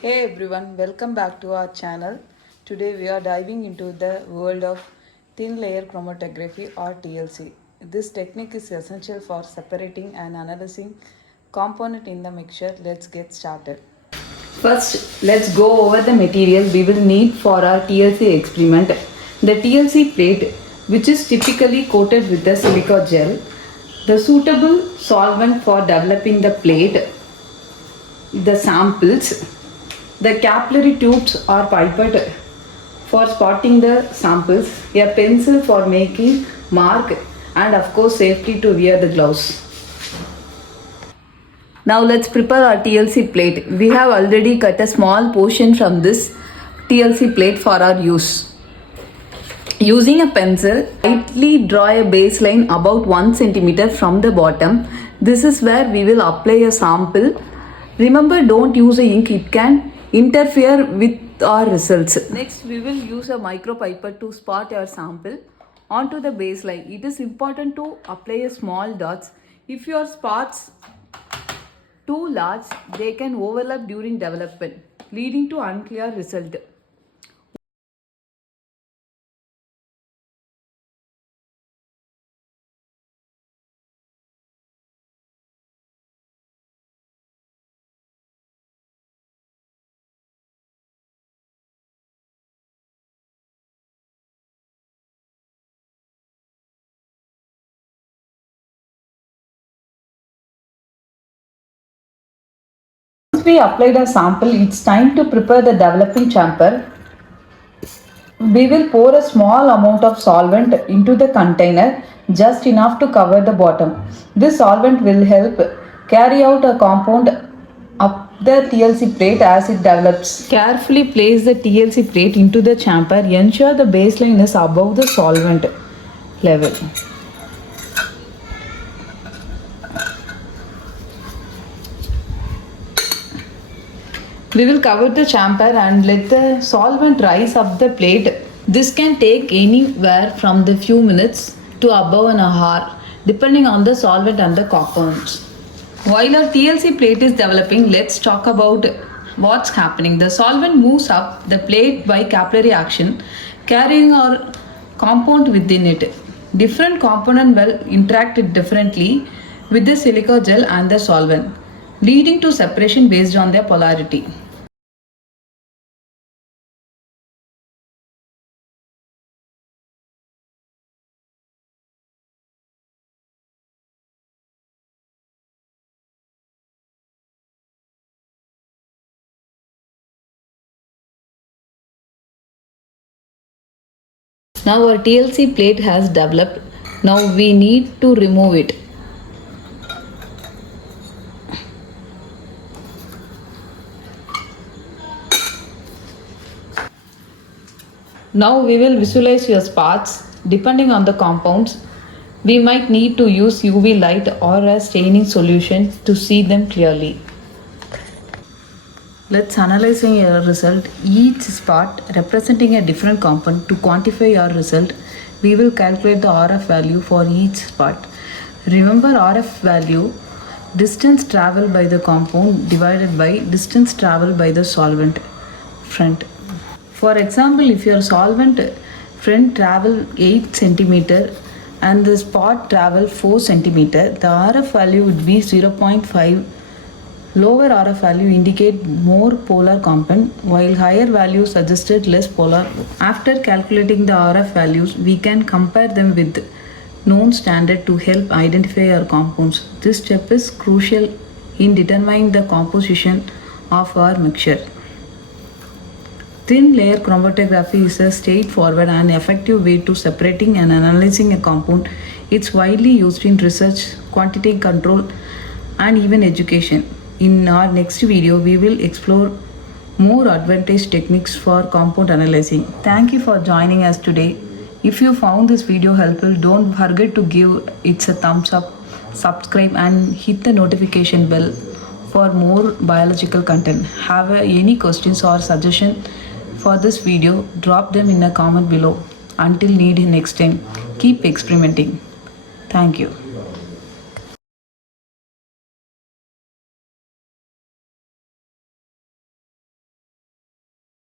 Hey everyone, welcome back to our channel. Today we are diving into the world of thin layer chromatography or TLC. This technique is essential for separating and analyzing component in the mixture. Let's get started. First, let's go over the material we will need for our TLC experiment. The TLC plate, which is typically coated with the silica gel, the suitable solvent for developing the plate, the samples, the capillary tubes are pipette for spotting the samples, a pencil for making mark, and of course safety to wear the gloves. Now let's prepare our TLC plate. We have already cut a small portion from this TLC plate for our use. Using a pencil, lightly draw a baseline about 1 cm from the bottom. This is where we will apply a sample. Remember, don't use a ink, it can interfere with our results. Next, we will use a micropipette to spot our sample onto the baseline. It is important to apply a small dots. If your spots too large, they can overlap during development, leading to unclear result. Once we applied a sample, it's time to prepare the developing chamber. We will pour a small amount of solvent into the container, just enough to cover the bottom. This solvent will help carry out a compound up the TLC plate as it develops. Carefully place the TLC plate into the chamber. Ensure the baseline is above the solvent level. We will cover the chamber and let the solvent rise up the plate. This can take anywhere from the few minutes to above an hour, depending on the solvent and the compounds. While our TLC plate is developing, let's talk about what's happening. The solvent moves up the plate by capillary action, carrying our compound within it. Different components will interact differently with the silica gel and the solvent, leading to separation based on their polarity. Now our TLC plate has developed. Now we need to remove it. Now we will visualize your spots. Depending on the compounds, we might need to use UV light or a staining solution to see them clearly. Let's analyze your result. Each spot representing a different compound. To quantify our result, we will calculate the RF value for each spot. Remember RF value, distance traveled by the compound divided by distance traveled by the solvent front. For example, if your solvent front travel 8 cm and the spot travel 4 cm, the RF value would be 0.5. Lower RF value indicate more polar compound, while higher values suggested less polar. After calculating the RF values, we can compare them with known standard to help identify our compounds. This step is crucial in determining the composition of our mixture. Thin layer chromatography is a straightforward and effective way to separating and analyzing a compound. It's widely used in research, quantity control, and even education. In our next video, we will explore more advanced techniques for compound analyzing. Thank you for joining us today. If you found this video helpful, don't forget to give it a thumbs up, subscribe, and hit the notification bell for more biological content. Have any questions or suggestion for this video, drop them in a comment below. Until next time, keep experimenting. Thank you.